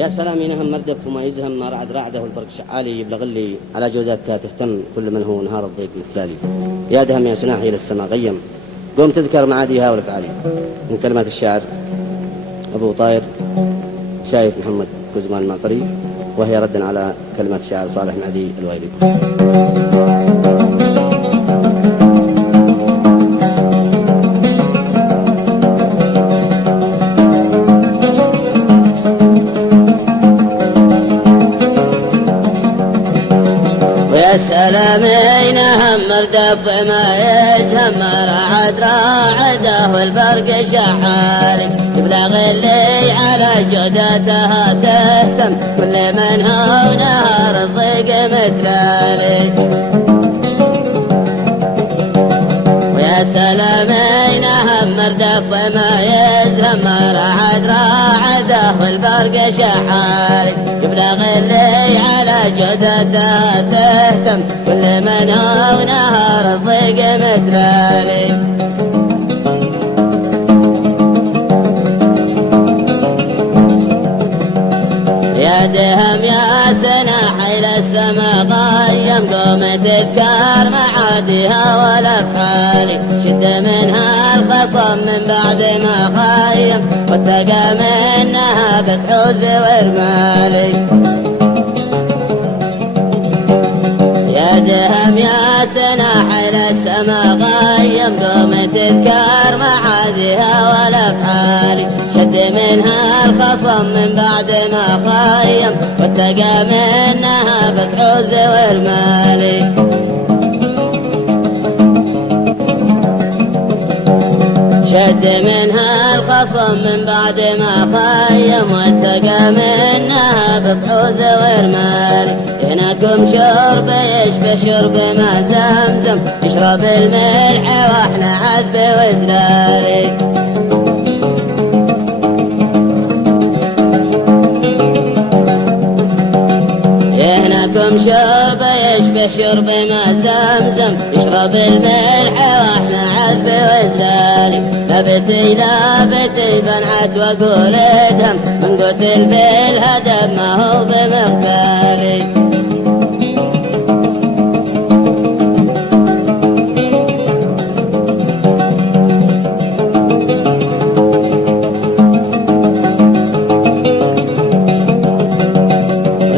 ياسلامي نهم ماردف وما يزهم ما راعده والبرق شعالي يبلغ لي على جوداتها تهتم كل من هو نهار الضيق مثلالي. يا دهم يا سناحي إلى السماء غيم قوم تذكر معاديها والافعالي. من كلمات الشاعر أبو طاير شايف محمد كوزمان المعطري، وهي ردا على كلمات الشاعر صالح معدي الويلي. ياسلامي نهم ماردف وما يزهم راعده والبرق شعالي يبلغ اللي على جوداتها تهتم كل من هو نهار الضيق مثلالي. وياسلامي نهم ماردف وما يزهم راعده والبرق شعالي يبلغ اللي على جودتها تهتم كل من هو نهار الضيق مثلالي. يا دهم يا سناحي إلى السماء غيم قوم تذكر معاديها والافعالي شد منها الخصم من بعد ما خيم واتقى منها بتحوز ورمالي. يا دهم يا سناحي إلى السماء غيم قوم تذكر معاديها والافعالي شد منها الخصم من بعد ما خيم واتقى منها بتحوز ورمالي. شد منها الخصم من بعد ما خيم واتقى منها بتحوز ورمالي. هناكم شرب يشبه شرب ما زمزم يشرب الملح واحنا عذب وزلالي. هناكم شرب يشبه شرب ما زمزم يشرب الملح واحنا عذب وزلالي. لابتي بنعت واقول ادهم من قتل بالهدف ما هو بمختالي.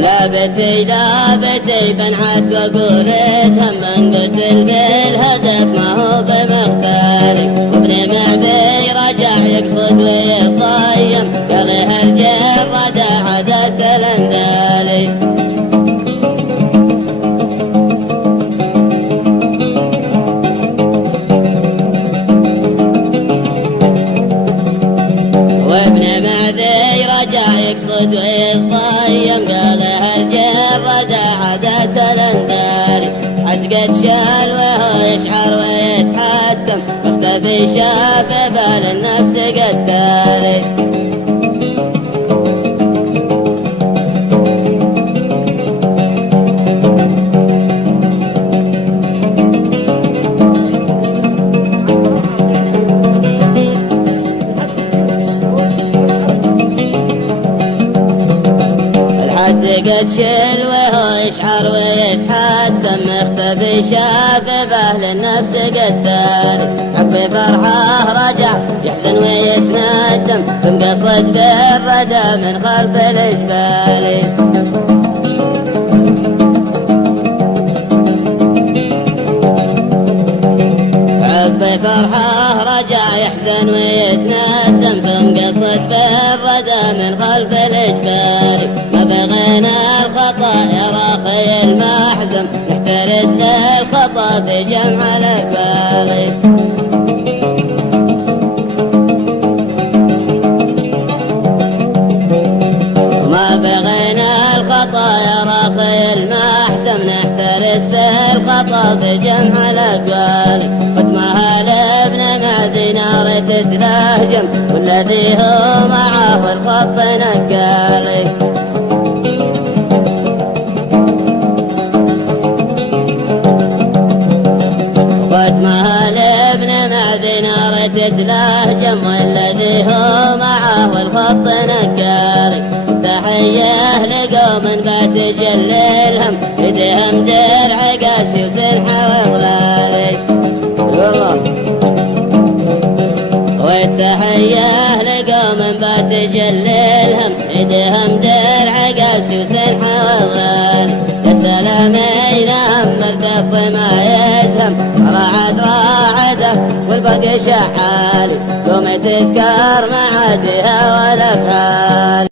لابتي بنعت واقول ادهم من قتل بالهدف ما هو بمختالي. وابن معدي رجع يقصد ويطيم قال هالجرة عدت الاندالي. وابن معدي رجع يقصد ويطيم قال هالجرة عدت الاندالي. حد قد شال وهو يشعر ويتحتم مختفي شاف بال النفس قتالي. قد شل وهو يشعر ويتحتم مختفي شاف بأهل النفس قتالي. عقب فرحه رجع يحزن ويتندم ثم قصد بالردى من خلف الجبال. عقب فرحه رجع يحزن ويتندم ثم قصد بالردى من خلف الجبال. ما بغينا الخطأ يا راخي المحزم نحترس للخطأ في جمع الأقبال. ما بغينا الخطأ يا راخي المحزم نحترس في الخطأ في جمع الأقبال. ختمها لابن معدي نار تتلهجم والذي هو معه الخط نقالي. ختمها لابن معدي نار تتلهجم والذي هو معه الخط نقالي. تحية تجلي الهم يدهم درع قاسي وسلحة وغلالي والله. والتحية لقوم بتجلي الهم يدهم درع قاسي وسلحة وغلالي. ياسلامي لهم ماردف ما يزهم راعده والبرق شعالي. قوم تذكر معادها والبرق